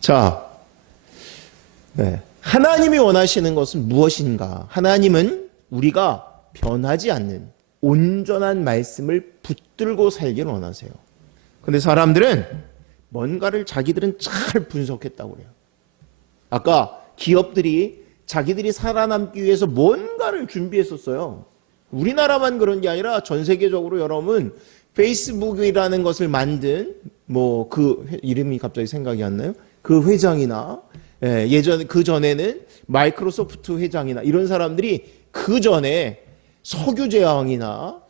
자, 하나님이 원하시는 것은 무엇인가? 하나님은 우리가 변하지 않는 온전한 말씀을 붙들고 살기를 원하세요. 근데 사람들은 뭔가를 자기들은 잘 분석했다고 그래요. 아까 기업들이 자기들이 살아남기 위해서 뭔가를 준비했었어요. 우리나라만 그런 게 아니라 전 세계적으로 여러분 페이스북이라는 것을 만든 그 이름이 갑자기 생각이 안 나요. 그 회장이나 그 전에는 마이크로소프트 회장이나 이런 사람들이 그 전에 석유제왕이나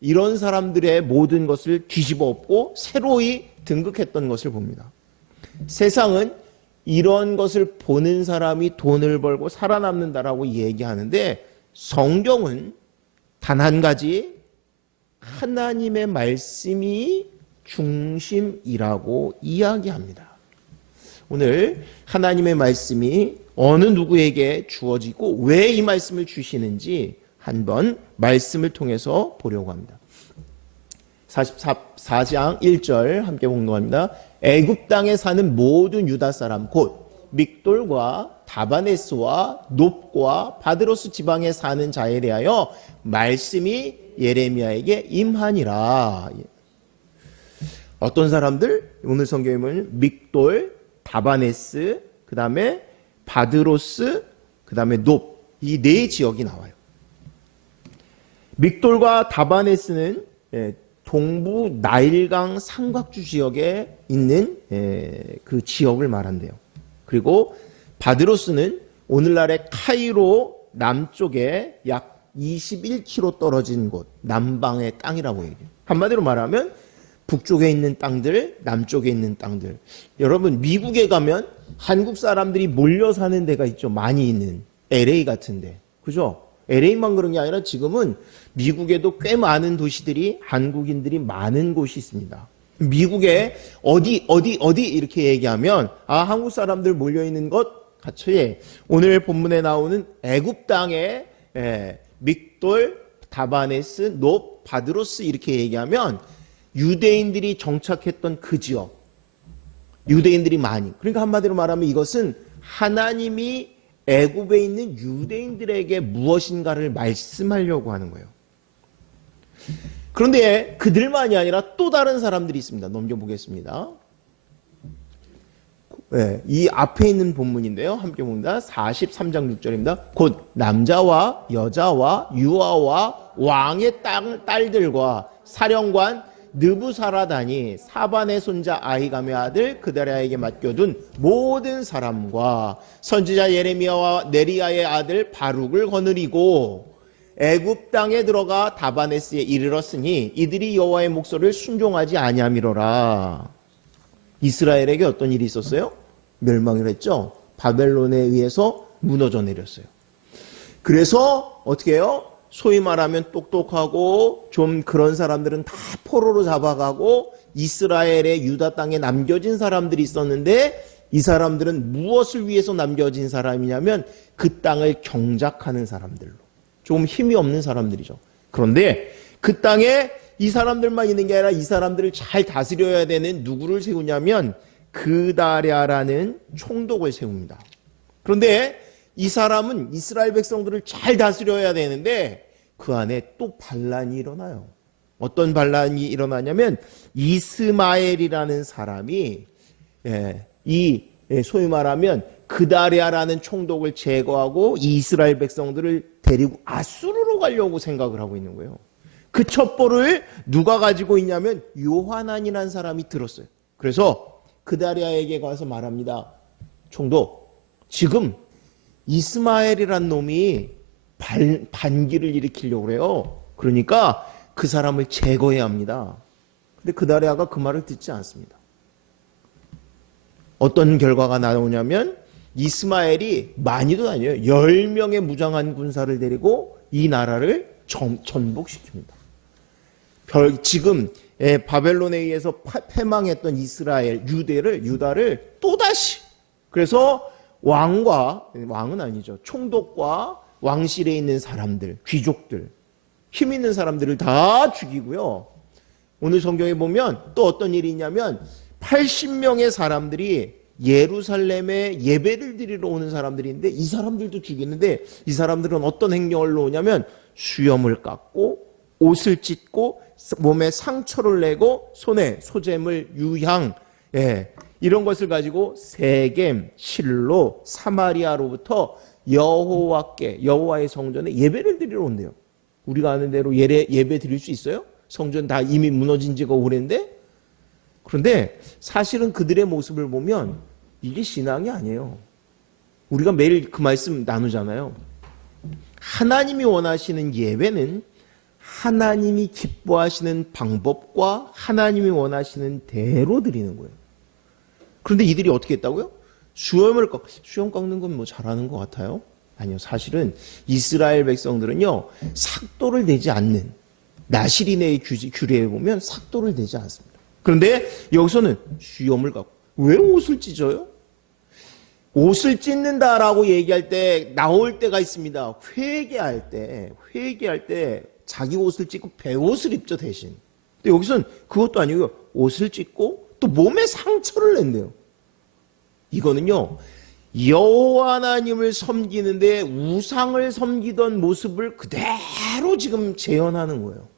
이런 사람들의 모든 것을 뒤집어 엎고 새로이 등극했던 것을 봅니다. 세상은 이런 것을 보는 사람이 돈을 벌고 살아남는다라고 얘기하는데 성경은 단 한 가지 하나님의 말씀이 중심이라고 이야기합니다. 오늘 하나님의 말씀이 어느 누구에게 주어지고 왜 이 말씀을 주시는지 한번 말씀을 통해서 보려고 합니다. 44장 1절 함께 봉독합니다. 애굽 땅에 사는 모든 유다 사람 곧 믹돌과 다바네스와 놉과 바드로스 지방에 사는 자에 대하여 말씀이 예레미야에게 임하니라. 어떤 사람들? 오늘 성경에 보면 믹돌, 다바네스, 그 다음에 바드로스, 그 다음에 놉, 이 네 지역이 나와요. 믹돌과 다바네스는 동부 나일강 삼각주 지역에 있는 그 지역을 말한대요. 그리고 바드로스는 오늘날의 카이로 남쪽에 약 21km 떨어진 곳, 남방의 땅이라고 얘기해요. 한마디로 말하면 북쪽에 있는 땅들, 남쪽에 있는 땅들. 여러분 미국에 가면 한국 사람들이 몰려 사는 데가 있죠. 많이 있는 LA 같은데, 그죠? LA만 그런 게 아니라 지금은 미국에도 꽤 많은 도시들이 한국인들이 많은 곳이 있습니다. 미국에 어디 이렇게 얘기하면 한국 사람들 몰려 있는 것 같이 오늘 본문에 나오는 애굽 땅에 믹돌, 다바네스, 놉, 바드로스 이렇게 얘기하면 유대인들이 정착했던 그 지역, 유대인들이 많이. 그러니까 한마디로 말하면 이것은 하나님이 애굽에 있는 유대인들에게 무엇인가를 말씀하려고 하는 거예요. 그런데 그들만이 아니라 또 다른 사람들이 있습니다. 넘겨보겠습니다. 이 앞에 있는 본문인데요. 함께 봅니다. 43장 6절입니다. 곧 남자와 여자와 유아와 왕의 딸들과 사령관 느부사라단이 사반의 손자 아히감의 아들 그다랴에게 맡겨둔 모든 사람과 선지자 예레미야와 네리야의 아들 바룩을 거느리고 애굽 땅에 들어가 다바네스에 이르렀으니 이들이 여호와의 목소리를 순종하지 아니함이로라. 이스라엘에게 어떤 일이 있었어요? 멸망을 했죠. 바벨론에 의해서 무너져 내렸어요. 그래서 어떻게 해요? 소위 말하면 똑똑하고 좀 그런 사람들은 다 포로로 잡아가고 이스라엘의 유다 땅에 남겨진 사람들이 있었는데 이 사람들은 무엇을 위해서 남겨진 사람이냐면 그 땅을 경작하는 사람들로, 좀 힘이 없는 사람들이죠. 그런데 그 땅에 이 사람들만 있는 게 아니라 이 사람들을 잘 다스려야 되는 누구를 세우냐면 그다랴라는 총독을 세웁니다. 그런데 이 사람은 이스라엘 백성들을 잘 다스려야 되는데 그 안에 또 반란이 일어나요. 어떤 반란이 일어나냐면 이스마엘이라는 사람이 소위 말하면 그다랴라는 총독을 제거하고 이스라엘 백성들을 데리고 아수르로 가려고 생각을 하고 있는 거예요. 그 첩보를 누가 가지고 있냐면 요하난이라는 사람이 들었어요. 그래서 그다랴에게 가서 말합니다. 총독, 지금 이스마엘이란 놈이 반기를 일으키려고 그래요. 그러니까 그 사람을 제거해야 합니다. 근데 그다랴가 그 말을 듣지 않습니다. 어떤 결과가 나오냐면 이스마엘이 많이도 아니에요. 10명의 무장한 군사를 데리고 이 나라를 전복시킵니다. 지금 바벨론에 의해서 패망했던 이스라엘, 유다를 또다시, 그래서 왕은 아니죠. 총독과 왕실에 있는 사람들, 귀족들, 힘 있는 사람들을 다 죽이고요. 오늘 성경에 보면 또 어떤 일이 있냐면 80명의 사람들이 예루살렘에 예배를 드리러 오는 사람들인데 이 사람들도 죽이는데 이 사람들은 어떤 행렬로 오냐면 수염을 깎고 옷을 찢고 몸에 상처를 내고 손에 소재물, 유향, 이런 것을 가지고 세겜, 실로, 사마리아로부터 여호와께, 여호와의 성전에 예배를 드리러 온대요. 우리가 아는 대로 예배 드릴 수 있어요? 성전 다 이미 무너진 지가 오래인데? 그런데 사실은 그들의 모습을 보면 이게 신앙이 아니에요. 우리가 매일 그 말씀 나누잖아요. 하나님이 원하시는 예배는 하나님이 기뻐하시는 방법과 하나님이 원하시는 대로 드리는 거예요. 그런데 이들이 어떻게 했다고요? 수염 깎는 건 뭐 잘하는 것 같아요? 아니요. 사실은 이스라엘 백성들은요, 삭도를 내지 않는, 나시린의 규례에 보면 삭도를 내지 않습니다. 그런데 여기서는 수염을 깎고, 왜 옷을 찢어요? 옷을 찢는다라고 얘기할 때 나올 때가 있습니다. 회개할 때 자기 옷을 찢고 배옷을 입죠, 대신. 근데 여기서는 그것도 아니고요. 옷을 찢고 또 몸에 상처를 낸대요. 이거는요, 여호와 하나님을 섬기는데 우상을 섬기던 모습을 그대로 지금 재현하는 거예요.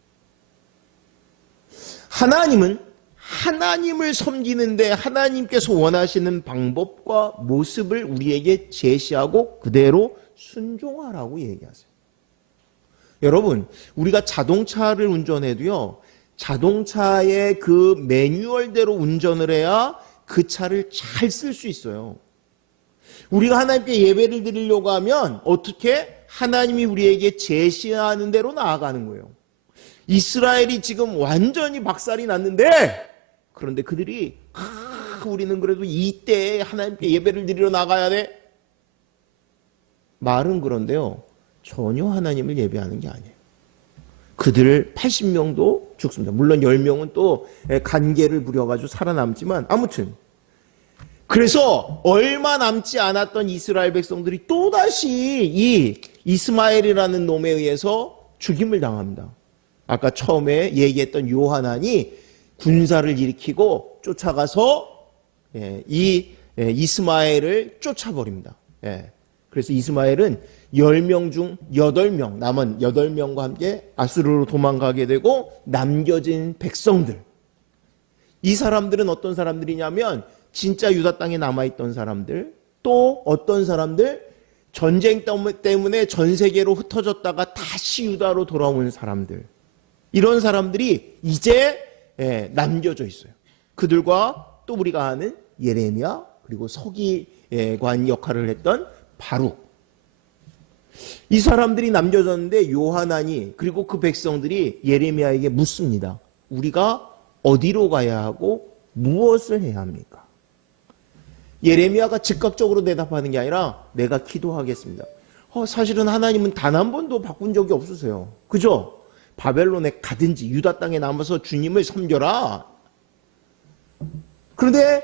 하나님은 하나님을 섬기는데 하나님께서 원하시는 방법과 모습을 우리에게 제시하고 그대로 순종하라고 얘기하세요. 여러분, 우리가 자동차를 운전해도요, 자동차의 그 매뉴얼대로 운전을 해야 그 차를 잘 쓸 수 있어요. 우리가 하나님께 예배를 드리려고 하면 어떻게? 하나님이 우리에게 제시하는 대로 나아가는 거예요. 이스라엘이 지금 완전히 박살이 났는데, 그런데 그들이 우리는 그래도 이때에 하나님께 예배를 드리러 나가야 돼. 말은 그런데요, 전혀 하나님을 예배하는 게 아니에요. 그들 80명도 죽습니다. 물론 10명은 또 간계를 부려가지고 살아남지만, 아무튼 그래서 얼마 남지 않았던 이스라엘 백성들이 또다시 이 이스마엘이라는 놈에 의해서 죽임을 당합니다. 아까 처음에 얘기했던 요하난이 군사를 일으키고 쫓아가서 이 이스마엘을 쫓아버립니다. 그래서 이스마엘은 10명 중 8명, 남은 8명과 함께 아수르로 도망가게 되고 남겨진 백성들. 이 사람들은 어떤 사람들이냐면 진짜 유다 땅에 남아있던 사람들, 또 어떤 사람들, 전쟁 때문에 전 세계로 흩어졌다가 다시 유다로 돌아온 사람들. 이런 사람들이 이제 남겨져 있어요. 그들과 또 우리가 아는 예레미야, 그리고 서기관 역할을 했던 바룩. 이 사람들이 남겨졌는데 요하난이, 그리고 그 백성들이 예레미야에게 묻습니다. 우리가 어디로 가야 하고 무엇을 해야 합니까? 예레미야가 즉각적으로 대답하는 게 아니라 내가 기도하겠습니다. 사실은 하나님은 단 한 번도 바꾼 적이 없으세요. 그죠? 바벨론에 가든지 유다 땅에 남아서 주님을 섬겨라. 그런데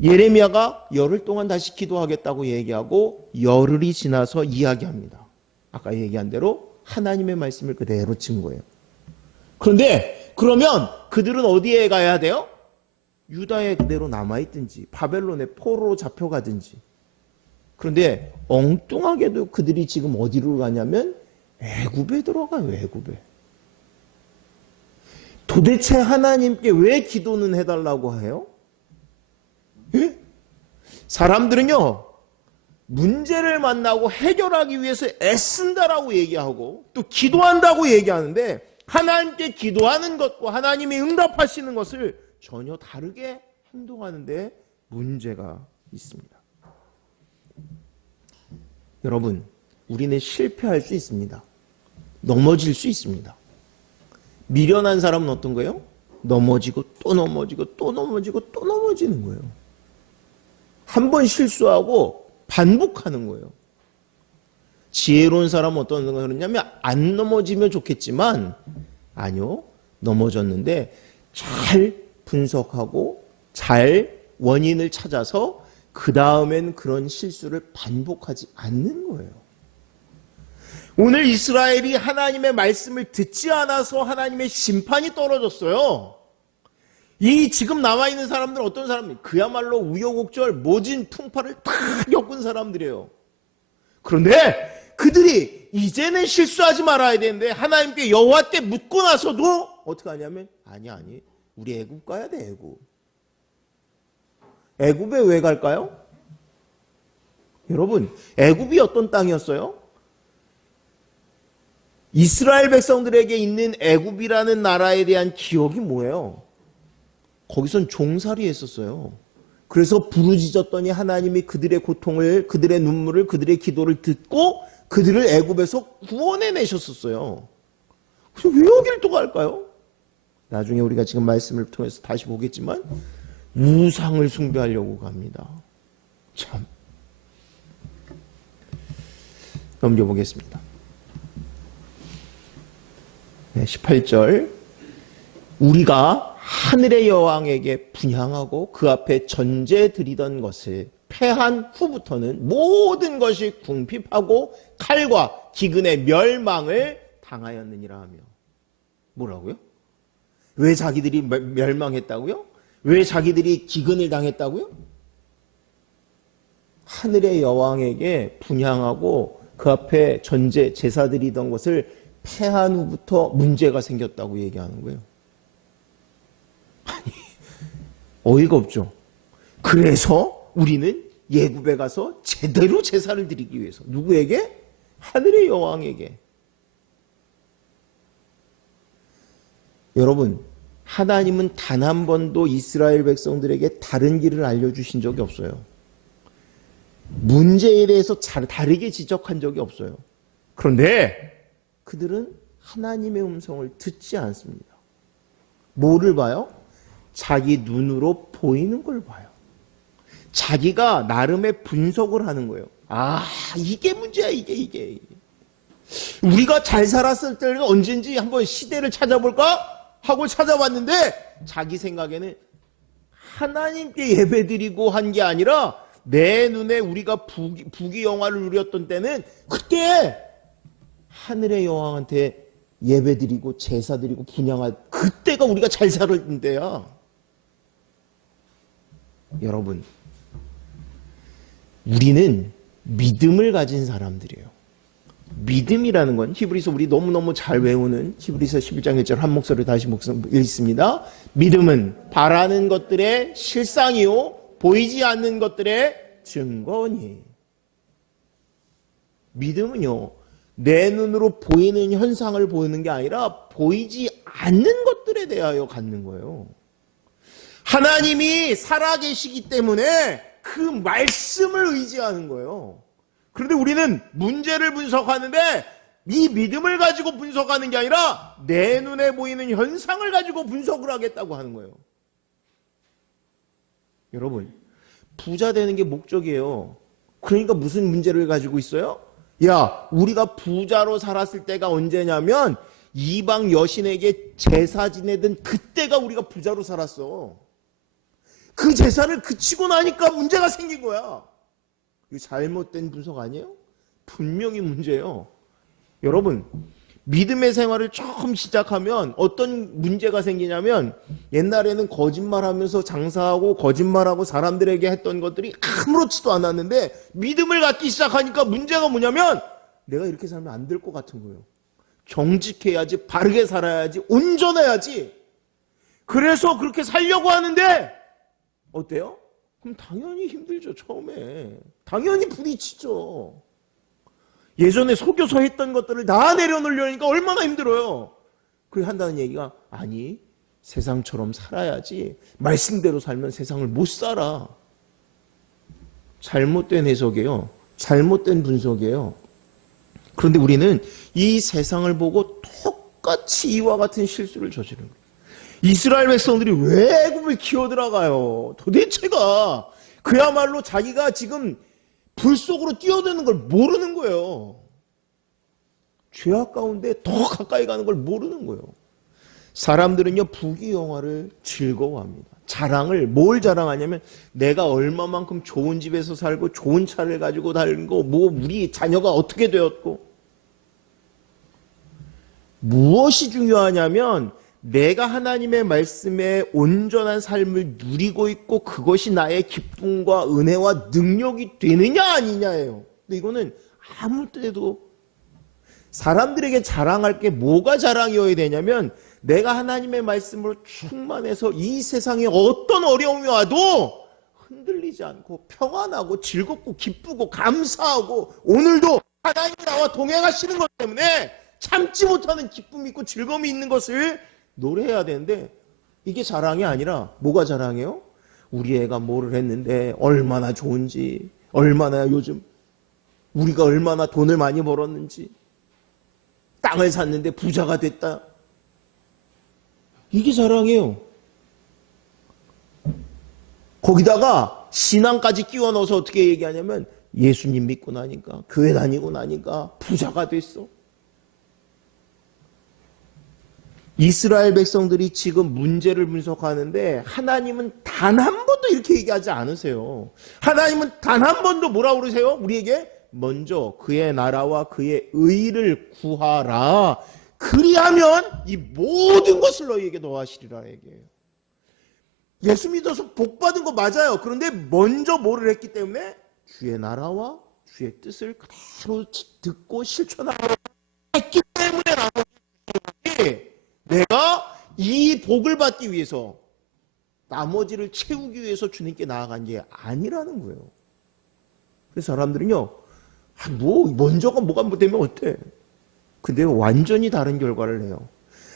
예레미야가 열흘 동안 다시 기도하겠다고 얘기하고 열흘이 지나서 이야기합니다. 아까 얘기한 대로 하나님의 말씀을 그대로 증거해요. 그런데 그러면 그들은 어디에 가야 돼요? 유다에 그대로 남아있든지 바벨론에 포로로 잡혀가든지. 그런데 엉뚱하게도 그들이 지금 어디로 가냐면 애굽에 들어가요. 애굽에. 도대체 하나님께 왜 기도는 해달라고 해요? 예? 사람들은요, 문제를 만나고 해결하기 위해서 애쓴다라고 얘기하고 또 기도한다고 얘기하는데 하나님께 기도하는 것과 하나님이 응답하시는 것을 전혀 다르게 행동하는데 문제가 있습니다. 여러분, 우리는 실패할 수 있습니다. 넘어질 수 있습니다. 미련한 사람은 어떤 거예요? 넘어지고 또 넘어지고 또 넘어지고 또 넘어지는 거예요. 한 번 실수하고 반복하는 거예요. 지혜로운 사람은 어떤 거냐면 안 넘어지면 좋겠지만 아니요. 넘어졌는데 잘 분석하고 잘 원인을 찾아서 그 다음엔 그런 실수를 반복하지 않는 거예요. 오늘 이스라엘이 하나님의 말씀을 듣지 않아서 하나님의 심판이 떨어졌어요. 이 지금 남아있는 사람들은 어떤 사람들? 그야말로 우여곡절 모진 풍파를 다 겪은 사람들이에요. 그런데 그들이 이제는 실수하지 말아야 되는데 하나님께 여호와께 묻고 나서도 어떻게 하냐면 아니 우리 애굽 가야 돼. 애굽. 애굽에 왜 갈까요? 여러분, 애굽이 어떤 땅이었어요? 이스라엘 백성들에게 있는 애굽이라는 나라에 대한 기억이 뭐예요? 거기선 종살이 했었어요. 그래서 부르짖었더니 하나님이 그들의 고통을, 그들의 눈물을, 그들의 기도를 듣고 그들을 애굽에서 구원해내셨었어요. 그래서 왜 여기를 또 갈까요? 나중에 우리가 지금 말씀을 통해서 다시 보겠지만 우상을 숭배하려고 갑니다. 참. 넘겨보겠습니다. 18절 우리가 하늘의 여왕에게 분향하고 그 앞에 전제 드리던 것을 패한 후부터는 모든 것이 궁핍하고 칼과 기근의 멸망을 당하였느니라 하며. 뭐라고요? 왜 자기들이 멸망했다고요? 왜 자기들이 기근을 당했다고요? 하늘의 여왕에게 분향하고 그 앞에 전제 제사 드리던 것을 패한 후부터 문제가 생겼다고 얘기하는 거예요. 아니, 어이가 없죠. 그래서 우리는 예굽에 가서 제대로 제사를 드리기 위해서 누구에게? 하늘의 여왕에게. 여러분, 하나님은 단 한 번도 이스라엘 백성들에게 다른 길을 알려주신 적이 없어요. 문제에 대해서 다르게 지적한 적이 없어요. 그런데 그들은 하나님의 음성을 듣지 않습니다. 뭐를 봐요? 자기 눈으로 보이는 걸 봐요. 자기가 나름의 분석을 하는 거예요. 아, 이게 문제야, 이게. 우리가 잘 살았을 때가 언젠지 한번 시대를 찾아볼까? 하고 찾아봤는데 자기 생각에는 하나님께 예배드리고 한 게 아니라 내 눈에 우리가 부귀영화를 누렸던 때는 그때 하늘의 여왕한테 예배드리고 제사드리고 분향할 그때가 우리가 잘 살았던 때야. 여러분, 우리는 믿음을 가진 사람들이에요. 믿음이라는 건 히브리서 우리 너무너무 잘 외우는 히브리서 11장 1절 한 목소리로 다시 읽습니다. 믿음은 바라는 것들의 실상이요 보이지 않는 것들의 증거니. 믿음은요 내 눈으로 보이는 현상을 보이는 게 아니라 보이지 않는 것들에 대하여 갖는 거예요. 하나님이 살아계시기 때문에 그 말씀을 의지하는 거예요. 그런데 우리는 문제를 분석하는데 이 믿음을 가지고 분석하는 게 아니라 내 눈에 보이는 현상을 가지고 분석을 하겠다고 하는 거예요. 여러분, 부자 되는 게 목적이에요. 그러니까 무슨 문제를 가지고 있어요? 야, 우리가 부자로 살았을 때가 언제냐면 이방 여신에게 제사 지내던 그때가 우리가 부자로 살았어. 그 제사를 그치고 나니까 문제가 생긴 거야. 이거 잘못된 분석 아니에요? 분명히 문제예요. 여러분, 믿음의 생활을 처음 시작하면 어떤 문제가 생기냐면 옛날에는 거짓말하면서 장사하고 거짓말하고 사람들에게 했던 것들이 아무렇지도 않았는데 믿음을 갖기 시작하니까 문제가 뭐냐면 내가 이렇게 살면 안 될 것 같은 거예요. 정직해야지, 바르게 살아야지, 온전해야지. 그래서 그렇게 살려고 하는데 어때요? 그럼 당연히 힘들죠. 처음에 당연히 부딪히죠. 예전에 속여서 했던 것들을 다 내려놓으려니까 얼마나 힘들어요. 그래서 한다는 얘기가 아니 세상처럼 살아야지 말씀대로 살면 세상을 못 살아. 잘못된 해석이에요. 잘못된 분석이에요. 그런데 우리는 이 세상을 보고 똑같이 이와 같은 실수를 저지르는 거예요. 이스라엘 백성들이 왜 애굽을 기어들어가요? 도대체가 그야말로 자기가 지금 불 속으로 뛰어드는 걸 모르는 거예요. 죄악 가운데 더 가까이 가는 걸 모르는 거예요. 사람들은요 부귀영화를 즐거워합니다. 자랑을 뭘 자랑하냐면 내가 얼마만큼 좋은 집에서 살고 좋은 차를 가지고 다니고 뭐 우리 자녀가 어떻게 되었고 무엇이 중요하냐면 내가 하나님의 말씀에 온전한 삶을 누리고 있고 그것이 나의 기쁨과 은혜와 능력이 되느냐 아니냐예요. 근데 이거는 아무 때도 사람들에게 자랑할 게 뭐가 자랑이어야 되냐면 내가 하나님의 말씀으로 충만해서 이 세상에 어떤 어려움이 와도 흔들리지 않고 평안하고 즐겁고 기쁘고 감사하고 오늘도 하나님이 나와 동행하시는 것 때문에 참지 못하는 기쁨이 있고 즐거움이 있는 것을 노래해야 되는데 이게 자랑이 아니라 뭐가 자랑이에요? 우리 애가 뭐를 했는데 얼마나 좋은지, 얼마나 요즘 우리가 얼마나 돈을 많이 벌었는지, 땅을 샀는데 부자가 됐다. 이게 자랑이에요. 거기다가 신앙까지 끼워 넣어서 어떻게 얘기하냐면 예수님 믿고 나니까, 교회 다니고 나니까 부자가 됐어. 이스라엘 백성들이 지금 문제를 분석하는데 하나님은 단 한 번도 이렇게 얘기하지 않으세요. 하나님은 단 한 번도 뭐라고 그러세요? 우리에게 먼저 그의 나라와 그의 의를 구하라. 그리하면 이 모든 것을 너희에게 더하시리라 얘기해요. 예수 믿어서 복 받은 거 맞아요. 그런데 먼저 뭐를 했기 때문에 주의 나라와 주의 뜻을 그대로 듣고 실천하고 했기 때문에 나머지 내가 이 복을 받기 위해서 나머지를 채우기 위해서 주님께 나아간 게 아니라는 거예요. 그래서 사람들은요, 먼저가 뭐가 되면 어때? 근데 완전히 다른 결과를 내요.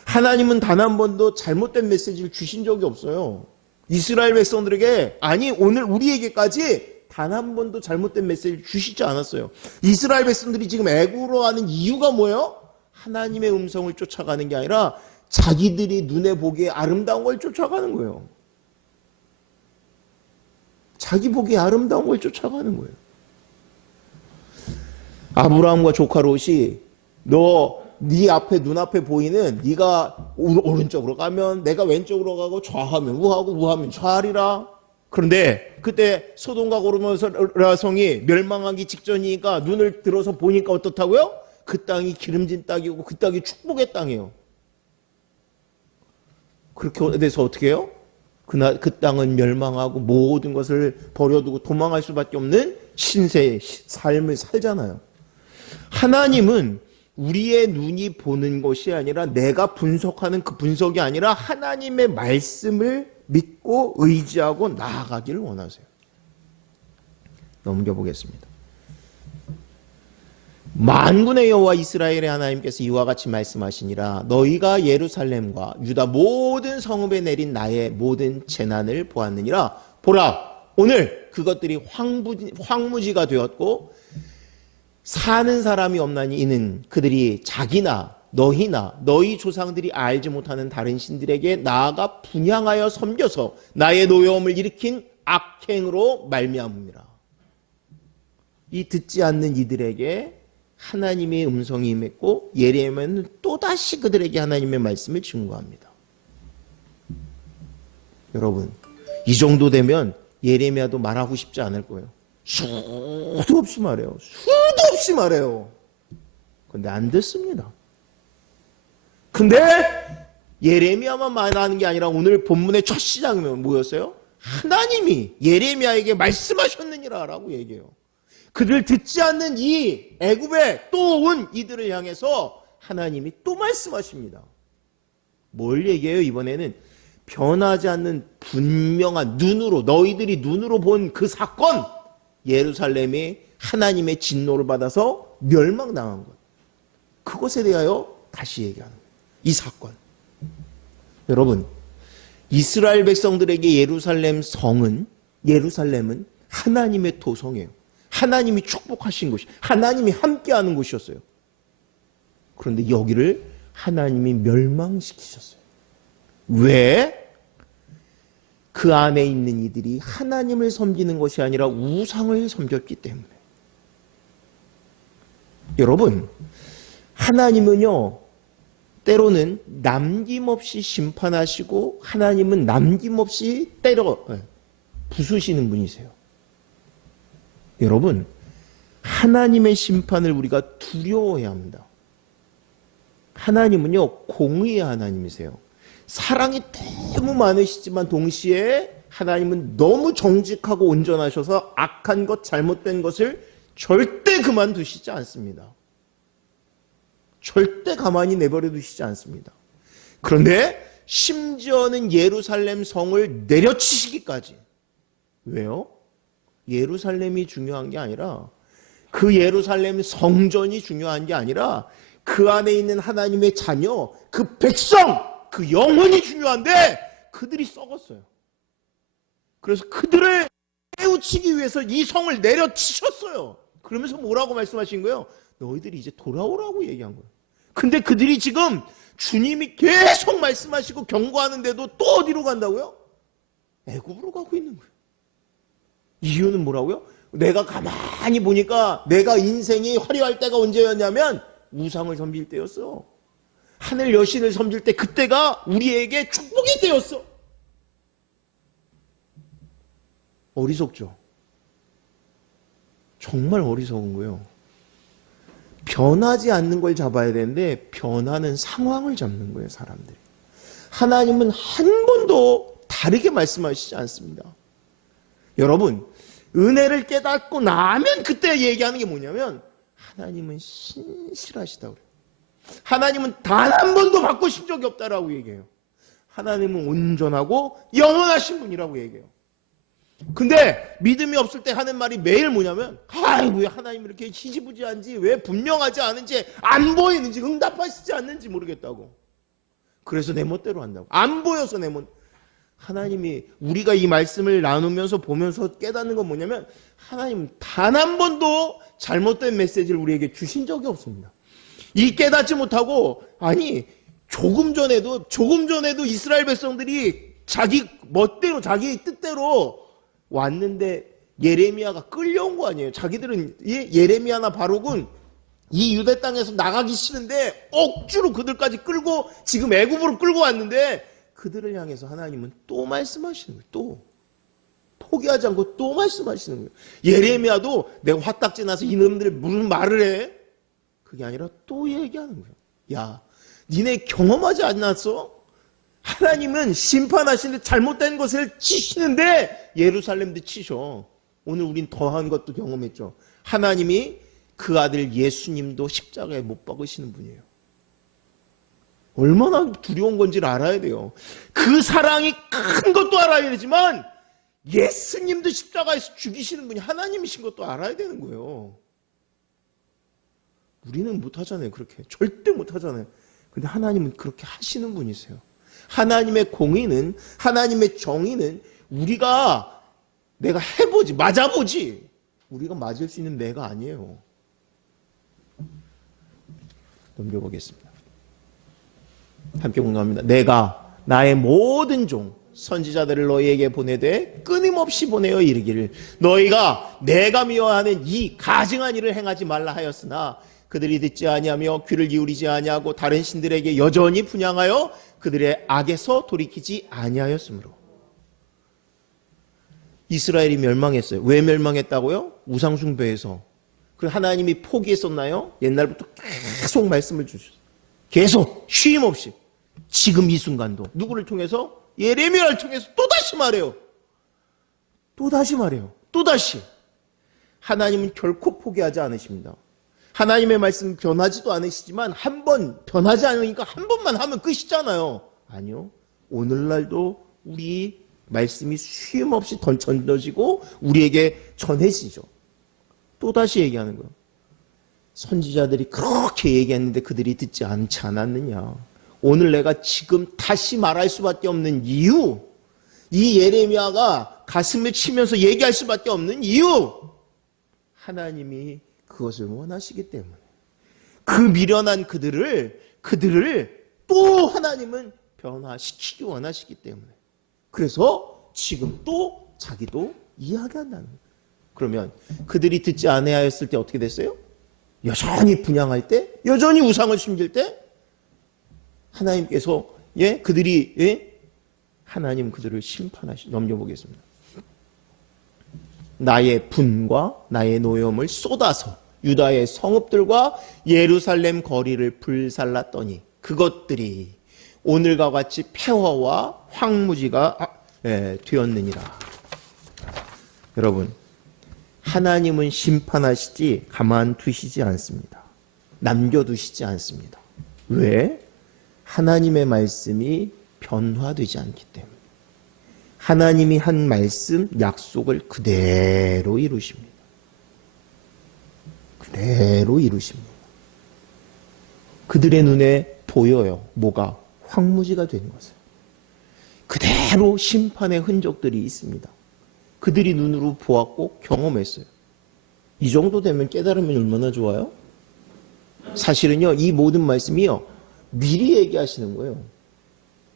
하나님은 단 한 번도 잘못된 메시지를 주신 적이 없어요. 이스라엘 백성들에게, 아니 오늘 우리에게까지 단 한 번도 잘못된 메시지를 주시지 않았어요. 이스라엘 백성들이 지금 애굽으로 가는 이유가 뭐예요? 하나님의 음성을 쫓아가는 게 아니라 자기들이 눈에 보기에 아름다운 걸 쫓아가는 거예요. 자기 보기에 아름다운 걸 쫓아가는 거예요. 아브라함과 조카 롯이 네 앞에 눈앞에 보이는 네가 오른쪽으로 가면 내가 왼쪽으로 가고 좌하면 우하고 우하면 좌하리라. 그런데 그때 소돔과 고모라 성이 멸망하기 직전이니까 눈을 들어서 보니까 어떻다고요? 그 땅이 기름진 땅이고 그 땅이 축복의 땅이에요. 그렇게 돼서 어떻게 해요? 그 땅은 멸망하고 모든 것을 버려두고 도망할 수밖에 없는 신세의 삶을 살잖아요. 하나님은 우리의 눈이 보는 것이 아니라 내가 분석하는 그 분석이 아니라 하나님의 말씀을 믿고 의지하고 나아가기를 원하세요. 넘겨보겠습니다. 만군의 여호와 이스라엘의 하나님께서 이와 같이 말씀하시니라. 너희가 예루살렘과 유다 모든 성읍에 내린 나의 모든 재난을 보았느니라. 보라, 오늘 그것들이 황무지가 되었고 사는 사람이 없나니 이는 그들이 자기나 너희나 너희 조상들이 알지 못하는 다른 신들에게 나아가 분향하여 섬겨서 나의 노여움을 일으킨 악행으로 말미암음이라. 이 듣지 않는 이들에게 하나님의 음성이 임했고 예레미야는 또다시 그들에게 하나님의 말씀을 증거합니다. 여러분, 이 정도 되면 예레미야도 말하고 싶지 않을 거예요. 수도 없이 말해요. 수도 없이 말해요. 근데 안 듣습니다. 근데 예레미야만 말하는 게 아니라 오늘 본문의 첫 시작은 뭐였어요? 하나님이 예레미야에게 말씀하셨느니라 라고 얘기해요. 그들 듣지 않는 이 애굽에 또 온 이들을 향해서 하나님이 또 말씀하십니다. 뭘 얘기해요? 이번에는 변하지 않는 분명한 눈으로, 너희들이 눈으로 본 그 사건, 예루살렘이 하나님의 진노를 받아서 멸망당한 것, 그것에 대하여 다시 얘기하는 거예요. 이 사건. 여러분, 이스라엘 백성들에게 예루살렘은 하나님의 토성이에요. 하나님이 축복하신 곳이, 하나님이 함께하는 곳이었어요. 그런데 여기를 하나님이 멸망시키셨어요. 왜? 그 안에 있는 이들이 하나님을 섬기는 것이 아니라 우상을 섬겼기 때문에. 여러분, 하나님은요, 때로는 남김없이 심판하시고 하나님은 남김없이 부수시는 분이세요. 여러분, 하나님의 심판을 우리가 두려워해야 합니다. 하나님은요, 공의의 하나님이세요. 사랑이 너무 많으시지만 동시에 하나님은 너무 정직하고 온전하셔서 악한 것, 잘못된 것을 절대 그만두시지 않습니다. 절대 가만히 내버려 두시지 않습니다. 그런데 심지어는 예루살렘 성을 내려치시기까지. 왜요? 예루살렘이 중요한 게 아니라, 그 예루살렘 성전이 중요한 게 아니라 그 안에 있는 하나님의 자녀, 그 백성, 그 영혼이 중요한데 그들이 썩었어요. 그래서 그들을 깨우치기 위해서 이 성을 내려치셨어요. 그러면서 뭐라고 말씀하신 거예요? 너희들이 이제 돌아오라고 얘기한 거예요. 근데 그들이 지금 주님이 계속 말씀하시고 경고하는데도 또 어디로 간다고요? 애굽으로 가고 있는 거예요. 이유는 뭐라고요? 내가 가만히 보니까 내가 인생이 화려할 때가 언제였냐면 우상을 섬길 때였어. 하늘 여신을 섬길 때, 그때가 우리에게 축복이 되었어. 어리석죠? 정말 어리석은 거예요. 변하지 않는 걸 잡아야 되는데 변하는 상황을 잡는 거예요, 사람들이. 하나님은 한 번도 다르게 말씀하시지 않습니다. 여러분, 은혜를 깨닫고 나면 그때 얘기하는 게 뭐냐면 하나님은 신실하시다고 그래요. 하나님은 단 한 번도 바꾸신 적이 없다라고 얘기해요. 하나님은 온전하고 영원하신 분이라고 얘기해요. 근데 믿음이 없을 때 하는 말이 매일 뭐냐면, 왜 하나님 이렇게 희지부지한지, 왜 분명하지 않은지, 안 보이는지, 응답하시지 않는지 모르겠다고. 그래서 내 멋대로 한다고. 안 보여서 내 멋. 하나님이, 우리가 이 말씀을 나누면서 보면서 깨닫는 건 뭐냐면, 하나님은 단 한 번도 잘못된 메시지를 우리에게 주신 적이 없습니다. 이 깨닫지 못하고, 조금 전에도 이스라엘 백성들이 자기 멋대로, 자기 뜻대로 왔는데 예레미야가 끌려온 거 아니에요. 자기들은 예레미야나 바룩은 이 유대 땅에서 나가기 싫은데 억지로 그들까지 끌고 지금 애굽으로 끌고 왔는데, 그들을 향해서 하나님은 또 말씀하시는 거예요. 또 포기하지 않고 또 말씀하시는 거예요. 예레미야도 내가 화딱지 나서 이놈들 무슨 말을 해? 그게 아니라 또 얘기하는 거예요. 야, 니네 경험하지 않았어? 하나님은 심판하시는데 잘못된 것을 치시는데 예루살렘도 치셔. 오늘 우린 더한 것도 경험했죠. 하나님이 그 아들 예수님도 십자가에 못 박으시는 분이에요. 얼마나 두려운 건지를 알아야 돼요. 그 사랑이 큰 것도 알아야 되지만 예수님도 십자가에서 죽이시는 분이 하나님이신 것도 알아야 되는 거예요. 우리는 못하잖아요. 그렇게 절대 못하잖아요. 근데 하나님은 그렇게 하시는 분이세요. 하나님의 공의는, 하나님의 정의는 우리가 내가 해보지, 맞아보지, 우리가 맞을 수 있는 내가 아니에요. 넘겨보겠습니다. 함께 공감합니다. 내가 나의 모든 종 선지자들을 너희에게 보내되 끊임없이 보내어 이르기를 너희가 내가 미워하는 이 가증한 일을 행하지 말라 하였으나 그들이 듣지 아니하며 귀를 기울이지 아니하고 다른 신들에게 여전히 분향하여 그들의 악에서 돌이키지 아니하였으므로. 이스라엘이 멸망했어요. 왜 멸망했다고요? 우상숭배에서. 그리고 하나님이 포기했었나요? 옛날부터 계속 말씀을 주셨어요. 계속 쉼 없이. 지금 이 순간도 누구를 통해서? 예레미야를 통해서 또다시 말해요. 또다시 말해요. 또다시. 하나님은 결코 포기하지 않으십니다. 하나님의 말씀 변하지도 않으시지만 한 번 변하지 않으니까 한 번만 하면 끝이잖아요. 아니요. 오늘날도 우리 말씀이 쉼 없이 던져지고 우리에게 전해지죠. 또다시 얘기하는 거예요. 선지자들이 그렇게 얘기했는데 그들이 듣지 않지 않았느냐. 오늘 내가 지금 다시 말할 수밖에 없는 이유, 이 예레미야가 가슴을 치면서 얘기할 수밖에 없는 이유, 하나님이 그것을 원하시기 때문에. 그 미련한 그들을 또 하나님은 변화시키기 원하시기 때문에. 그래서 지금 또 자기도 이야기한다는 거예요. 그러면 그들이 듣지 아니하였을 때 어떻게 됐어요? 여전히 분향할 때, 여전히 우상을 숨길 때 하나님께서 하나님 그들을 넘겨보겠습니다. 나의 분과 나의 노염을 쏟아서 유다의 성읍들과 예루살렘 거리를 불살랐더니 그것들이 오늘과 같이 폐허와 황무지가 되었느니라. 여러분, 하나님은 심판하시지 가만두시지 않습니다. 남겨두시지 않습니다. 왜? 하나님의 말씀이 변화되지 않기 때문에. 하나님이 한 말씀, 약속을 그대로 이루십니다. 그대로 이루십니다. 그들의 눈에 보여요. 뭐가? 황무지가 되는 것을. 그대로 심판의 흔적들이 있습니다. 그들이 눈으로 보았고 경험했어요. 이 정도 되면 깨달으면 얼마나 좋아요? 사실은요, 이 모든 말씀이요, 미리 얘기하시는 거예요.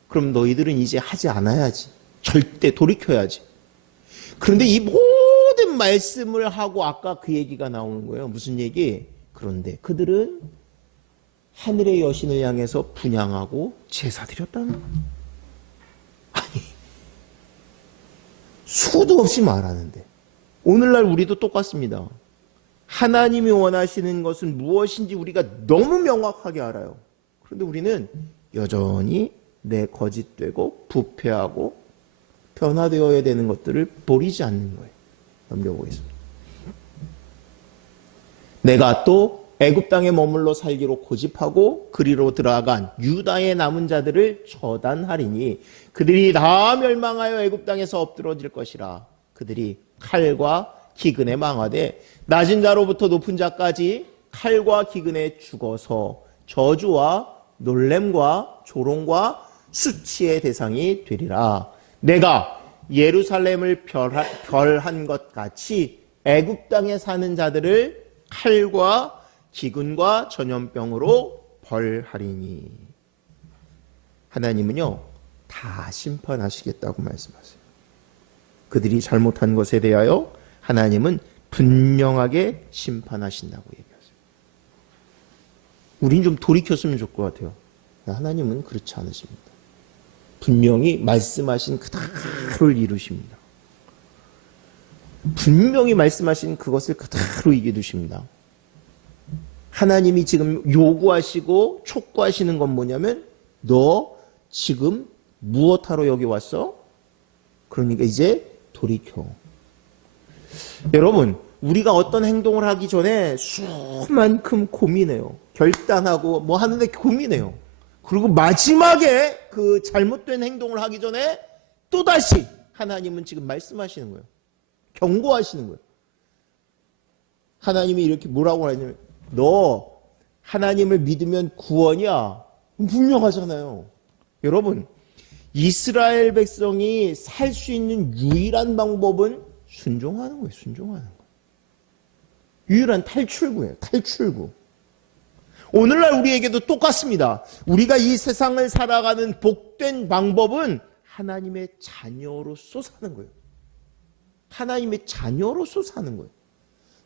그럼 너희들은 이제 하지 않아야지. 절대 돌이켜야지. 그런데 이 모든 말씀을 하고 아까 그 얘기가 나오는 거예요. 무슨 얘기? 그런데 그들은 하늘의 여신을 향해서 분향하고 제사 드렸다는 거예요. 아니, 수도 없이 말하는데 오늘날 우리도 똑같습니다. 하나님이 원하시는 것은 무엇인지 우리가 너무 명확하게 알아요. 그런데 우리는 여전히 내 거짓되고 부패하고 변화되어야 되는 것들을 버리지 않는 거예요. 넘겨보겠습니다. 내가 또 애굽 땅에 머물러 살기로 고집하고 그리로 들어간 유다의 남은 자들을 처단하리니 그들이 다 멸망하여 애굽 땅에서 엎드러질 것이라. 그들이 칼과 기근에 망하되 낮은 자로부터 높은 자까지 칼과 기근에 죽어서 저주와 놀램과 조롱과 수치의 대상이 되리라. 내가 예루살렘을 별한 것 같이 애굽 땅에 사는 자들을 칼과 기근과 전염병으로 벌하리니. 하나님은요, 다 심판하시겠다고 말씀하세요. 그들이 잘못한 것에 대하여 하나님은 분명하게 심판하신다고 얘기하세요. 우린 좀 돌이켰으면 좋을 것 같아요. 하나님은 그렇지 않으십니다. 분명히 말씀하신 그대로를 이루십니다. 분명히 말씀하신 그것을 그대로 이겨두십니다. 하나님이 지금 요구하시고 촉구하시는 건 뭐냐면 너 지금 무엇하러 여기 왔어? 그러니까 이제 돌이켜. 여러분, 우리가 어떤 행동을 하기 전에 수만큼 고민해요. 결단하고 뭐 하는데 고민해요. 그리고 마지막에 그 잘못된 행동을 하기 전에 또다시 하나님은 지금 말씀하시는 거예요. 경고하시는 거예요. 하나님이 이렇게 뭐라고 하냐면 너 하나님을 믿으면 구원이야. 분명하잖아요. 여러분, 이스라엘 백성이 살 수 있는 유일한 방법은 순종하는 거예요. 순종하는 거. 유일한 탈출구예요. 탈출구. 오늘날 우리에게도 똑같습니다. 우리가 이 세상을 살아가는 복된 방법은 하나님의 자녀로서 사는 거예요. 하나님의 자녀로서 사는 거예요.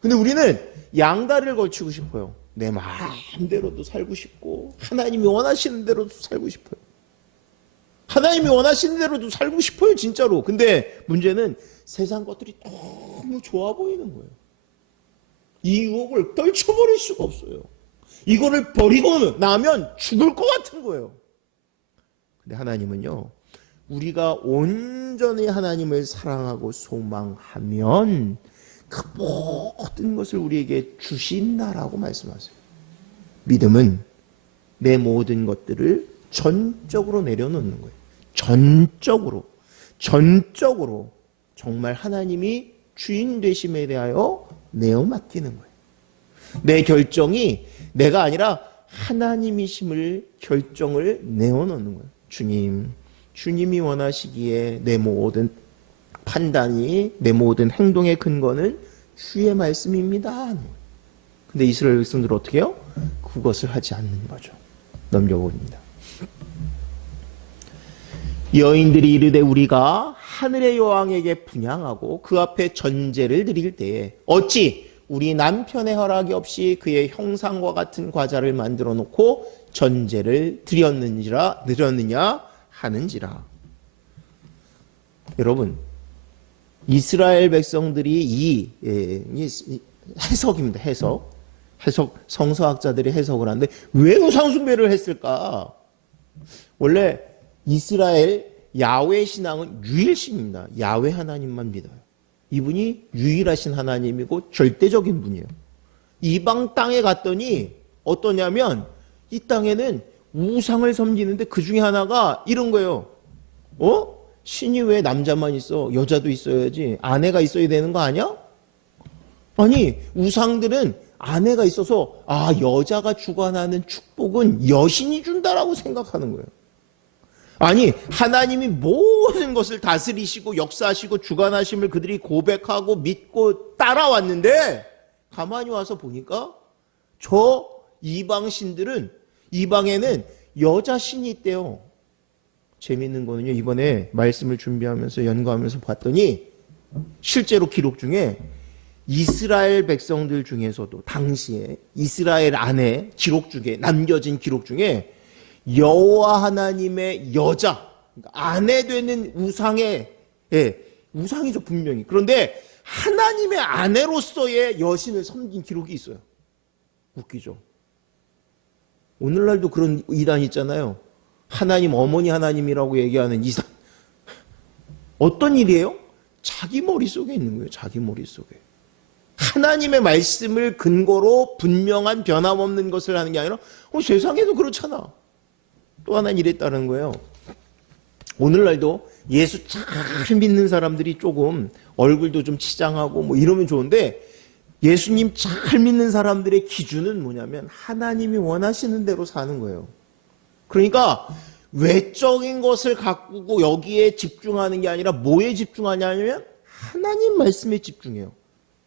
근데 우리는 양다리를 걸치고 싶어요. 내 마음대로도 살고 싶고 하나님이 원하시는 대로도 살고 싶어요. 하나님이 원하시는 대로도 살고 싶어요. 진짜로. 근데 문제는 세상 것들이 너무 좋아 보이는 거예요. 이 유혹을 떨쳐버릴 수가 없어요. 이거를 버리고 나면 죽을 것 같은 거예요. 근데 하나님은요, 우리가 온전히 하나님을 사랑하고 소망하면 그 모든 것을 우리에게 주신다라고 말씀하세요. 믿음은 내 모든 것들을 전적으로 내려놓는 거예요. 전적으로 정말 하나님이 주인 되심에 대하여 내어 맡기는 거예요. 내 결정이 내가 아니라 하나님이심을 결정을 내어놓는 거예요. 주님이 원하시기에 내 모든 판단이, 내 모든 행동의 근거는 주의 말씀입니다. 근데 이스라엘 백성들은 어떻게 해요? 그것을 하지 않는 거죠. 넘겨봅니다. 여인들이 이르되 우리가 하늘의 여왕에게 분향하고 그 앞에 전제를 드릴 때에 어찌 우리 남편의 허락이 없이 그의 형상과 같은 과자를 만들어 놓고 전제를 드렸느냐 하는지라. 여러분, 이스라엘 백성들이 이 해석입니다. 해석 성서학자들이 해석을 하는데 왜 우상숭배를 했을까? 원래 이스라엘 야훼 신앙은 유일신입니다. 야훼 하나님만 믿어요. 이분이 유일하신 하나님이고 절대적인 분이에요. 이방 땅에 갔더니 어떠냐면 이 땅에는 우상을 섬기는데 그 중에 하나가 이런 거예요. 신이 왜 남자만 있어? 여자도 있어야지. 아내가 있어야 되는 거 아니야? 아니, 우상들은 아내가 있어서 여자가 주관하는 축복은 여신이 준다라고 생각하는 거예요. 아니, 하나님이 모든 것을 다스리시고 역사하시고 주관하심을 그들이 고백하고 믿고 따라왔는데 가만히 와서 보니까 저 이방 신들은 이방에는 여자 신이 있대요. 재미있는 거는요, 이번에 말씀을 준비하면서 연구하면서 봤더니 실제로 기록 중에 이스라엘 백성들 중에서도 당시에 이스라엘 안에 기록 중에 남겨진 기록 중에 여호와 하나님의 여자, 그러니까 아내 되는 우상의 우상이죠 분명히. 그런데 하나님의 아내로서의 여신을 섬긴 기록이 있어요. 웃기죠. 오늘날도 그런 이단 있잖아요. 하나님 어머니 하나님이라고 얘기하는 이단. 어떤 일이에요? 자기 머릿속에 있는 거예요. 자기 머릿속에. 하나님의 말씀을 근거로 분명한 변함없는 것을 하는 게 아니라 세상에도 그렇잖아. 또 하나 이랬다는 거예요. 오늘날도 예수 잘 믿는 사람들이 조금 얼굴도 좀 치장하고 이러면 좋은데 예수님 잘 믿는 사람들의 기준은 뭐냐면 하나님이 원하시는 대로 사는 거예요. 그러니까 외적인 것을 가꾸고 여기에 집중하는 게 아니라 뭐에 집중하냐면 하나님 말씀에 집중해요.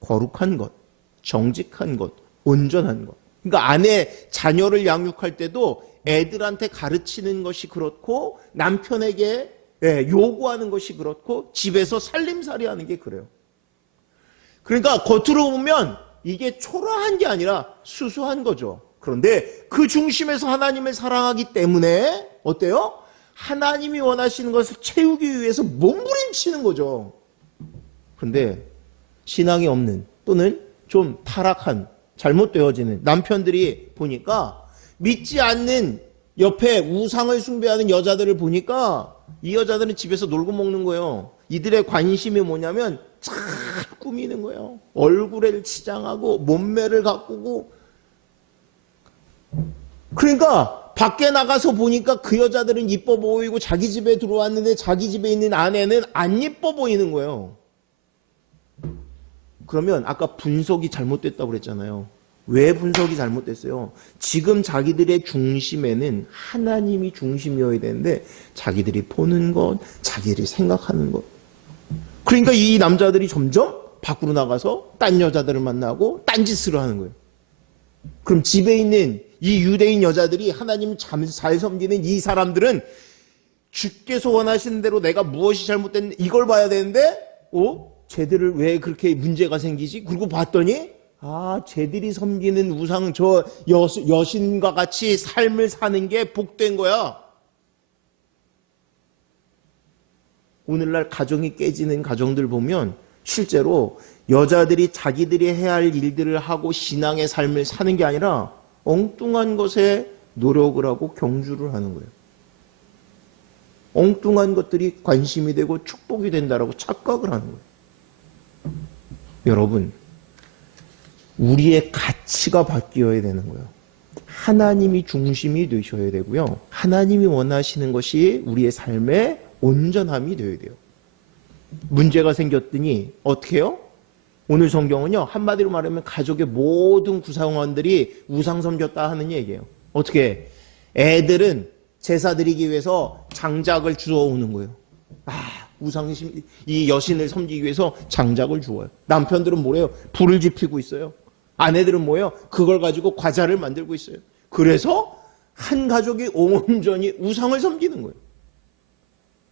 거룩한 것, 정직한 것, 온전한 것. 그러니까 아내, 자녀를 양육할 때도 애들한테 가르치는 것이 그렇고 남편에게 요구하는 것이 그렇고 집에서 살림살이 하는 게 그래요. 그러니까 겉으로 보면 이게 초라한 게 아니라 수수한 거죠. 그런데 그 중심에서 하나님을 사랑하기 때문에 어때요? 하나님이 원하시는 것을 채우기 위해서 몸부림치는 거죠. 그런데 신앙이 없는 또는 좀 타락한 잘못되어지는 남편들이 보니까 믿지 않는 옆에 우상을 숭배하는 여자들을 보니까 이 여자들은 집에서 놀고 먹는 거예요. 이들의 관심이 뭐냐면 잘 꾸미는 거예요. 얼굴을 치장하고 몸매를 가꾸고. 그러니까 밖에 나가서 보니까 그 여자들은 이뻐 보이고 자기 집에 들어왔는데 자기 집에 있는 아내는 안 이뻐 보이는 거예요. 그러면 아까 분석이 잘못됐다고 그랬잖아요. 왜 분석이 잘못됐어요? 지금 자기들의 중심에는 하나님이 중심이어야 되는데 자기들이 보는 것, 자기들이 생각하는 것. 그러니까 이 남자들이 점점 밖으로 나가서 딴 여자들을 만나고 딴짓을 하는 거예요. 그럼 집에 있는 이 유대인 여자들이 하나님 잘 섬기는 이 사람들은 주께서 원하시는 대로 내가 무엇이 잘못됐는지 이걸 봐야 되는데 쟤들을 왜 그렇게 문제가 생기지? 그리고 봤더니 쟤들이 섬기는 우상 저 여신과 같이 삶을 사는 게 복된 거야. 오늘날 가정이 깨지는 가정들 보면 실제로 여자들이 자기들이 해야 할 일들을 하고 신앙의 삶을 사는 게 아니라 엉뚱한 것에 노력을 하고 경주를 하는 거예요. 엉뚱한 것들이 관심이 되고 축복이 된다라고 착각을 하는 거예요. 여러분, 우리의 가치가 바뀌어야 되는 거예요. 하나님이 중심이 되셔야 되고요. 하나님이 원하시는 것이 우리의 삶의 온전함이 되어야 돼요. 문제가 생겼더니 어떻게 해요? 오늘 성경은요, 한마디로 말하면 가족의 모든 구성원들이 우상 섬겼다 하는 얘기예요. 어떻게? 애들은 제사 드리기 위해서 장작을 주워오는 거예요. 이 여신을 섬기기 위해서 장작을 주워요. 남편들은 뭐래요? 불을 지피고 있어요. 아내들은 뭐예요? 그걸 가지고 과자를 만들고 있어요. 그래서 한 가족이 온전히 우상을 섬기는 거예요.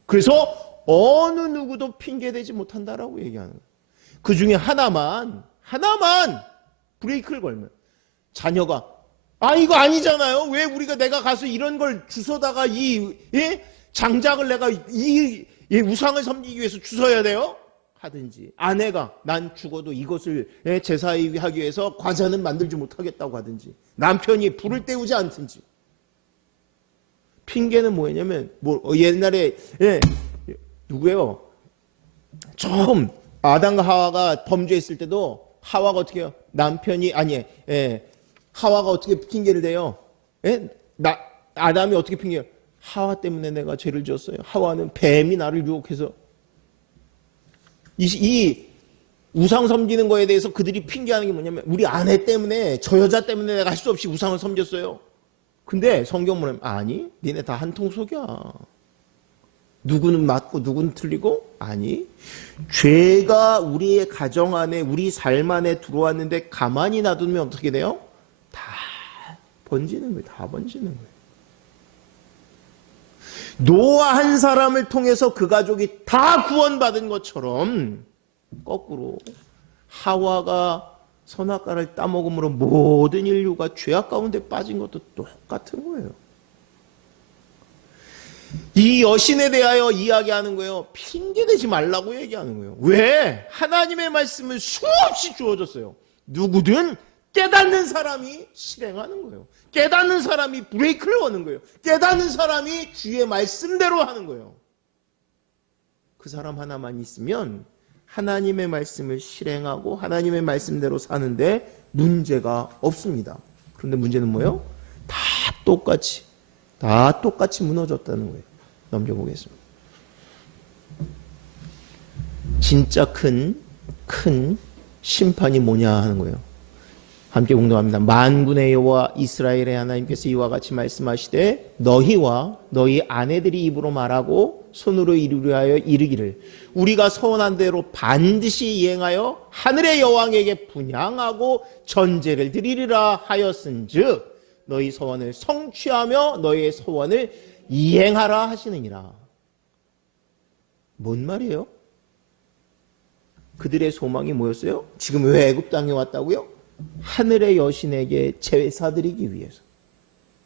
그래서 어느 누구도 핑계대지 못한다라고 얘기하는 거예요. 그 중에 하나만 브레이크를 걸면 자녀가 이거 아니잖아요. 왜 내가 가서 이런 걸 주워다가 장작을 내가 이 우상을 섬기기 위해서 주워야 돼요? 하든지 아내가 난 죽어도 이것을 제사에 하기 위해서 과자는 만들지 못하겠다고 하든지 남편이 불을 때우지 않든지 핑계는 뭐였냐면 옛날에 누구예요? 처음 아담과 하와가 범죄했을 때도 하와가 어떻게 해요? 하와가 어떻게 핑계를 대요? 아담이 어떻게 핑계해요? 하와 때문에 내가 죄를 지었어요. 하와는 뱀이 나를 유혹해서. 이 우상 섬기는 거에 대해서 그들이 핑계하는 게 뭐냐면 우리 아내 때문에, 저 여자 때문에 내가 할 수 없이 우상을 섬겼어요. 근데 성경 보면 아니, 니네 다 한 통속이야. 누구는 맞고 누구는 틀리고? 아니, 죄가 우리의 가정 안에, 우리 삶 안에 들어왔는데 가만히 놔두면 어떻게 돼요? 다 번지는 거예요. 다 번지는 거예요. 노아 한 사람을 통해서 그 가족이 다 구원받은 것처럼 거꾸로 하와가 선악과를 따먹음으로 모든 인류가 죄악 가운데 빠진 것도 똑같은 거예요. 이 여신에 대하여 이야기하는 거예요. 핑계대지 말라고 얘기하는 거예요. 왜? 하나님의 말씀을 수없이 주어졌어요. 누구든 깨닫는 사람이 실행하는 거예요. 깨닫는 사람이 브레이크를 거는 거예요. 깨닫는 사람이 주의 말씀대로 하는 거예요. 그 사람 하나만 있으면 하나님의 말씀을 실행하고 하나님의 말씀대로 사는데 문제가 없습니다. 그런데 문제는 뭐예요? 다 똑같이 무너졌다는 거예요. 넘겨보겠습니다. 진짜 큰 심판이 뭐냐 하는 거예요. 함께 공동합니다. 만군의 여호와 이스라엘의 하나님께서 이와 같이 말씀하시되 너희와 너희 아내들이 입으로 말하고 손으로 이루려 하여 이르기를 우리가 서원한 대로 반드시 이행하여 하늘의 여왕에게 분향하고 전제를 드리리라 하였은즉 너희 소원을 성취하며 너희의 소원을 이행하라 하시느니라. 뭔 말이에요? 그들의 소망이 뭐였어요? 지금 왜 애굽 땅에 왔다고요? 하늘의 여신에게 제사 드리기 위해서.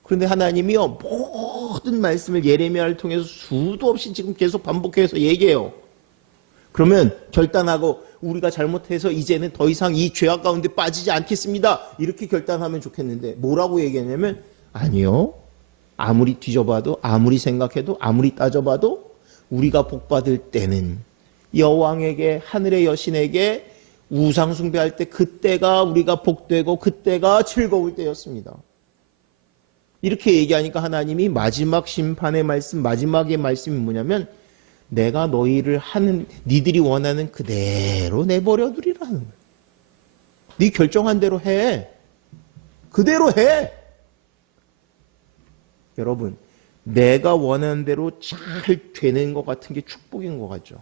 그런데 하나님이요 모든 말씀을 예레미야를 통해서 수도 없이 지금 계속 반복해서 얘기해요. 그러면 결단하고 우리가 잘못해서 이제는 더 이상 이 죄악 가운데 빠지지 않겠습니다. 이렇게 결단하면 좋겠는데 뭐라고 얘기하냐면 아니요. 아무리 뒤져봐도 아무리 생각해도 아무리 따져봐도 우리가 복받을 때는 여왕에게 하늘의 여신에게 우상 숭배할 때 그때가 우리가 복되고 그때가 즐거울 때였습니다. 이렇게 얘기하니까 하나님이 마지막 심판의 말씀, 마지막의 말씀이 뭐냐면 내가 너희를 하는 니들이 원하는 그대로 내버려 두리라는 거예요. 네 결정한 대로 해. 그대로 해. 여러분, 내가 원하는 대로 잘 되는 것 같은 게 축복인 것 같죠?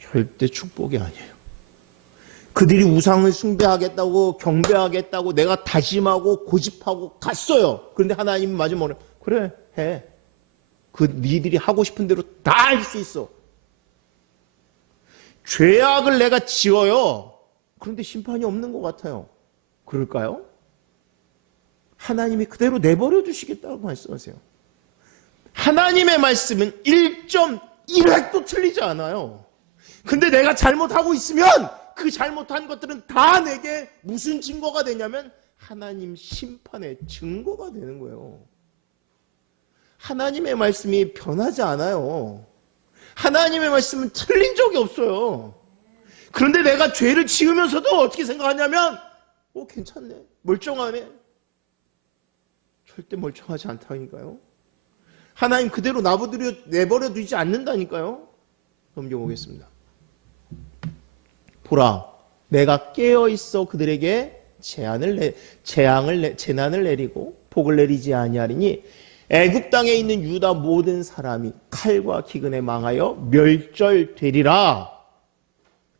절대 축복이 아니에요. 그들이 우상을 숭배하겠다고 경배하겠다고 내가 다짐하고 고집하고 갔어요. 그런데 하나님이 마지막에 그래 해. 그 니들이 하고 싶은 대로 다 할 수 있어. 죄악을 내가 지어요. 그런데 심판이 없는 것 같아요. 그럴까요? 하나님이 그대로 내버려 두시겠다고 말씀하세요. 하나님의 말씀은 1.1획도 틀리지 않아요. 근데 내가 잘못하고 있으면 그 잘못한 것들은 다 내게 무슨 증거가 되냐면 하나님 심판의 증거가 되는 거예요. 하나님의 말씀이 변하지 않아요. 하나님의 말씀은 틀린 적이 없어요. 그런데 내가 죄를 지으면서도 어떻게 생각하냐면 괜찮네. 멀쩡하네. 절대 멀쩡하지 않다니까요. 하나님 그대로 내버려 두지 않는다니까요. 넘겨보겠습니다. 보라, 내가 깨어있어 그들에게 재난을 내리고 복을 내리지 아니하리니 애굽 땅에 있는 유다 모든 사람이 칼과 기근에 망하여 멸절되리라.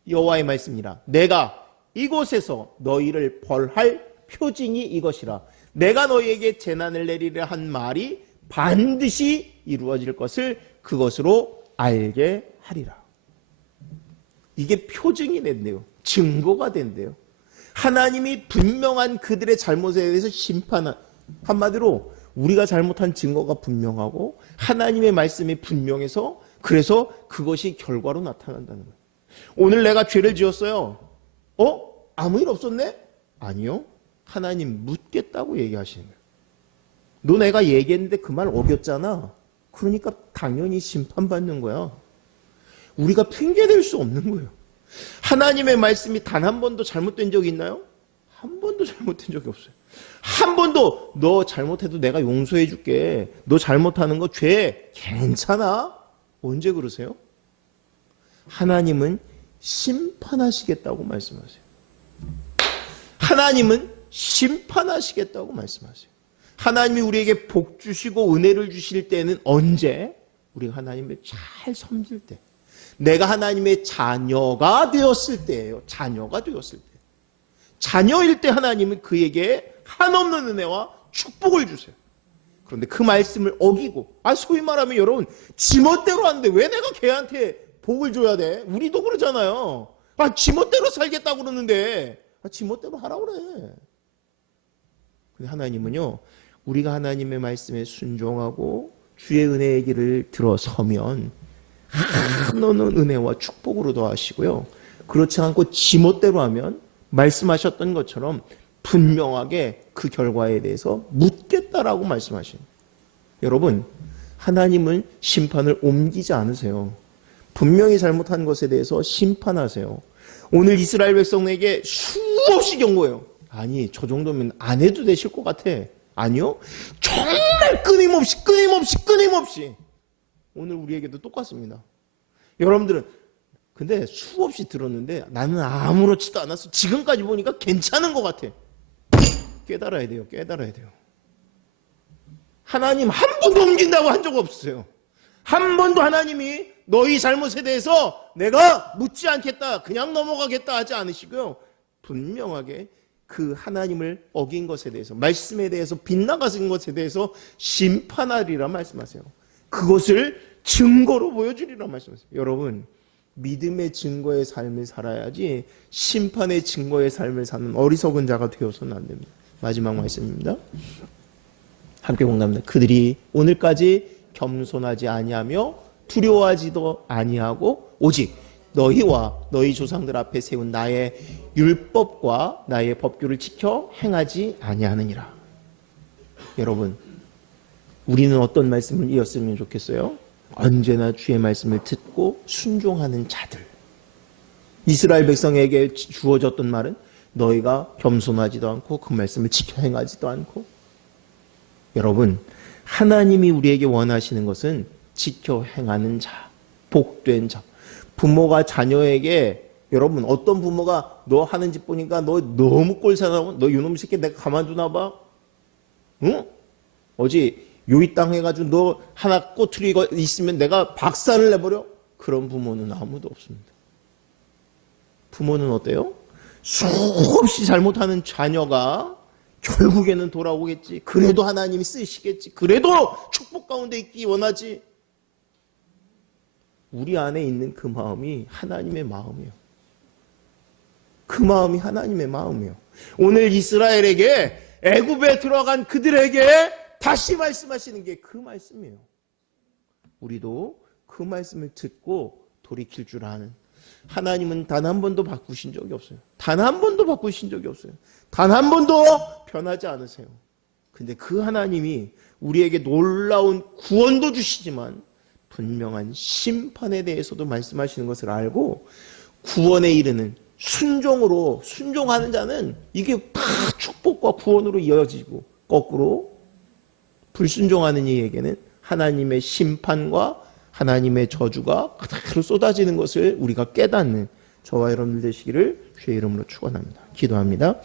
여호와의 말씀이라. 내가 이곳에서 너희를 벌할 표징이 이것이라. 내가 너희에게 재난을 내리려 한 말이 반드시 이루어질 것을 그것으로 알게 하리라. 이게 표징이 된대요. 증거가 된대요. 하나님이 분명한 그들의 잘못에 대해서 심판한, 한마디로 우리가 잘못한 증거가 분명하고 하나님의 말씀이 분명해서 그래서 그것이 결과로 나타난다는 거예요. 오늘 내가 죄를 지었어요. 아무 일 없었네? 아니요. 하나님 묻겠다고 얘기하시는 거예요. 너 내가 얘기했는데 그 말 어겼잖아. 그러니까 당연히 심판받는 거야. 우리가 핑계댈 수 없는 거예요. 하나님의 말씀이 단 한 번도 잘못된 적이 있나요? 한 번도 잘못된 적이 없어요. 한 번도 너 잘못해도 내가 용서해 줄게. 너 잘못하는 거 죄 괜찮아? 언제 그러세요? 하나님은 심판하시겠다고 말씀하세요. 하나님은 심판하시겠다고 말씀하세요. 하나님이 우리에게 복 주시고 은혜를 주실 때는 언제? 우리가 하나님을 잘 섬길 때. 내가 하나님의 자녀가 되었을 때예요. 자녀가 되었을 때. 자녀일 때 하나님은 그에게 한없는 은혜와 축복을 주세요. 그런데 그 말씀을 어기고, 소위 말하면 여러분, 지멋대로 하는데 왜 내가 걔한테 복을 줘야 돼? 우리도 그러잖아요. 지멋대로 살겠다고 그러는데, 지멋대로 하라고 그래. 근데 하나님은요, 우리가 하나님의 말씀에 순종하고 주의 은혜의 길을 들어서면 한없는 은혜와 축복으로 더하시고요. 그렇지 않고 지멋대로 하면 말씀하셨던 것처럼 분명하게 그 결과에 대해서 묻겠다라고 말씀하신. 여러분, 하나님은 심판을 옮기지 않으세요. 분명히 잘못한 것에 대해서 심판하세요. 오늘 이스라엘 백성에게 수없이 경고해요. 아니, 저 정도면 안 해도 되실 것 같아. 아니요. 정말 끊임없이 오늘 우리에게도 똑같습니다. 여러분들은 근데 수없이 들었는데 나는 아무렇지도 않았어. 지금까지 보니까 괜찮은 것 같아. 깨달아야 돼요. 하나님 한 번도 옮긴다고 한 적 없어요. 한 번도 하나님이 너희 잘못에 대해서 내가 묻지 않겠다, 그냥 넘어가겠다 하지 않으시고요. 분명하게 그 하나님을 어긴 것에 대해서, 말씀에 대해서 빗나가신 것에 대해서 심판하리라 말씀하세요. 그것을 증거로 보여주리라 말씀하세요. 여러분, 믿음의 증거의 삶을 살아야지 심판의 증거의 삶을 사는 어리석은 자가 되어서는 안 됩니다. 마지막 말씀입니다. 함께 공감합니다. 그들이 오늘까지 겸손하지 아니하며 두려워하지도 아니하고 오직 너희와 너희 조상들 앞에 세운 나의 율법과 나의 법규를 지켜 행하지 아니하느니라. 여러분, 우리는 어떤 말씀을 이었으면 좋겠어요? 언제나 주의 말씀을 듣고 순종하는 자들. 이스라엘 백성에게 주어졌던 말은 너희가 겸손하지도 않고 그 말씀을 지켜 행하지도 않고. 여러분, 하나님이 우리에게 원하시는 것은 지켜 행하는 자, 복된 자. 부모가 자녀에게, 여러분, 어떤 부모가 너 하는 짓 보니까 너 너무 꼴사나고 너 이놈 새끼 내가 가만두나 봐? 응? 어제 요이 땅 해가지고 너 하나 꼬투리가 있으면 내가 박살을 내버려? 그런 부모는 아무도 없습니다. 부모는 어때요? 수없이 잘못하는 자녀가 결국에는 돌아오겠지. 그래도 하나님이 쓰시겠지. 그래도 축복 가운데 있기 원하지. 우리 안에 있는 그 마음이 하나님의 마음이에요. 그 마음이 하나님의 마음이에요. 오늘 이스라엘에게, 애굽에 들어간 그들에게 다시 말씀하시는 게 그 말씀이에요. 우리도 그 말씀을 듣고 돌이킬 줄 아는, 하나님은 단 한 번도 바꾸신 적이 없어요. 단 한 번도 바꾸신 적이 없어요. 단 한 번도 변하지 않으세요. 근데 그 하나님이 우리에게 놀라운 구원도 주시지만 분명한 심판에 대해서도 말씀하시는 것을 알고 구원에 이르는 순종으로, 순종하는 자는 이게 다 축복과 구원으로 이어지고, 거꾸로 불순종하는 이에게는 하나님의 심판과 하나님의 저주가 그대로 쏟아지는 것을 우리가 깨닫는 저와 여러분들 되시기를 주의 이름으로 축원합니다. 기도합니다.